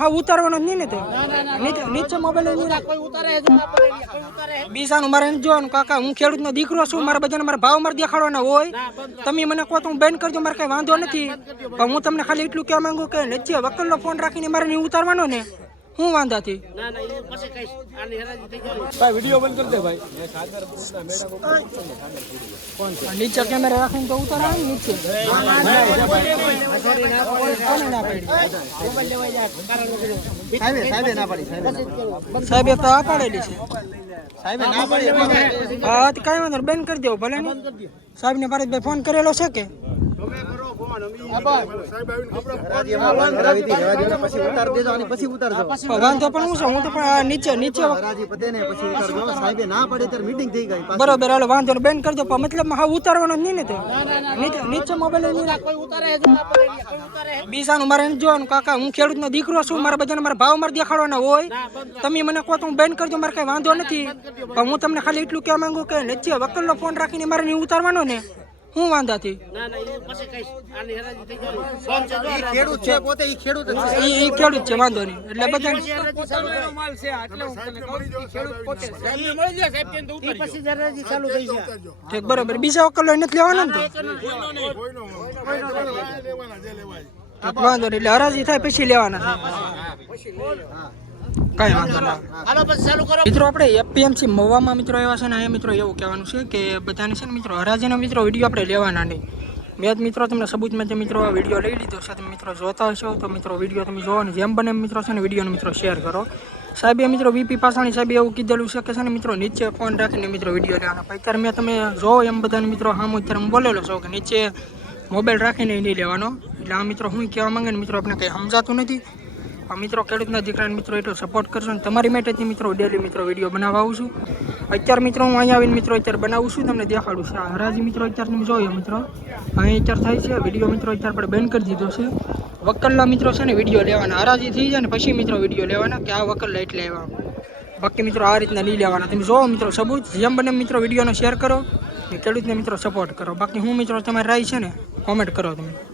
હા ઉતારવાનો જ નહીં ને તો નીચે મોબાઈલ બીજાનું મારે જોવાનું કાકા હું ખેડૂતનો દીકરો છું મારા બધાને મારા ભાવ મારે દેખાડવાના હોય તમે મને કહો તો હું બેન કરજો મારે કઈ વાંધો નથી પણ હું તમને ખાલી એટલું કહેવા માંગુ કે નીચે વકીલનો ફોન રાખીને મારે નહીં ઉતારવાનો ને હું વાંધાથી વિડીયો બંધ કરી દે ભાઈ નીચે કેમેરા રાખીને તો ઉતારા નીચે સાહેબે તો આ પાડેલી છે હા તો કઈ વાંધો બેન કરી દેવો ભલે ને સાહેબ ને ભારતભાઈ ફોન કરેલો છે કે વાંધો પણ હું છું હું તો પણ નીચે બરોબર હાલો વાંધો બેન કરી દો મતલબ હા ઉતારવાનો જ નહીં ને તો નીચે મોબાઈલ બીજાનું મારે જોવાનું કાકા હું ખેડૂતનો દીકરો છું મારા બધાને મારા ભાવ મારે દેખાડવાના હોય તમે મને કહો તો હું બેન કરજો મારે કઈ વાંધો નથી પણ હું તમને ખાલી એટલું કહેવા માંગુ કે નીચે વકીલનો ફોન રાખીને મારે નહીં ઉતારવાનો ને હું વાંધાથી ખેડૂત છે પોતે ખેડૂત છે વાંધો નહીં એટલે બધા ઠીક બરોબર બીજા વકીલો નથી લેવાના ને તો વાંધો નહીં એટલે હરાજી થાય પછી લેવાના કઈ વાંધો ના મિત્રો આપણે એપીએમસી મવામાં મિત્રો એવા છે ને અહીંયા મિત્રો એવું કહેવાનું છે કે બધાને છે ને મિત્રો હરાજીનો મિત્રો વિડીયો આપણે લેવાના નહીં મેં મિત્રો તમને સબૂતમાં મિત્રો આ વિડીયો લઈ લીધો છે તમે મિત્રો જોતા હશો તો મિત્રો વિડીયો તમે જોવો ને જેમ બને મિત્રો છે ને વિડીયોનો મિત્રો શેર કરો સાહેબે મિત્રો વીપી પાસાણી સાહેબે એવું કીધેલું છે કે છે ને મિત્રો નીચે ફોન રાખીને મિત્રો વિડીયો લેવાના અત્યારે મેં તમે જો એમ બધાને મિત્રો હા અત્યારે હું બોલેલો છું કે નીચે મોબાઈલ રાખીને નહીં લેવાનો એટલે આ મિત્રો હું કહેવા માંગે ને મિત્રો આપણે કંઈ સમજાતું નથી મિત્રો ખેડૂતના દીકરાને મિત્રો એટલો સપોર્ટ કરશો ને તમારી માટેથી મિત્રો ડેલી મિત્રો વિડીયો બનાવવા આવું છું અત્યારે મિત્રો હું અહીંયા આવીને મિત્રો અત્યારે બનાવું છું તમને દેખાડું છું આ હરાજી મિત્રો અત્યારે તમે જોયો મિત્રો અહીં અત્યારે થાય છે વિડીયો મિત્રો અત્યારે આપણે બેન કરી દીધો છે વકલના મિત્રો છે ને વિડીયો લેવાના હરાજી થઈ જાય ને પછી મિત્રો વિડીયો લેવાના કે આ વકલ એટલે એવા બાકી મિત્રો આ રીતના નહીં લેવાના તમે જોવો મિત્રો સબૂત જેમ બને મિત્રો વિડીયોનો શેર કરો ખેડૂતને મિત્રો સપોર્ટ કરો બાકી હું મિત્રો તમારી રાય છે ને કોમેન્ટ કરો તમે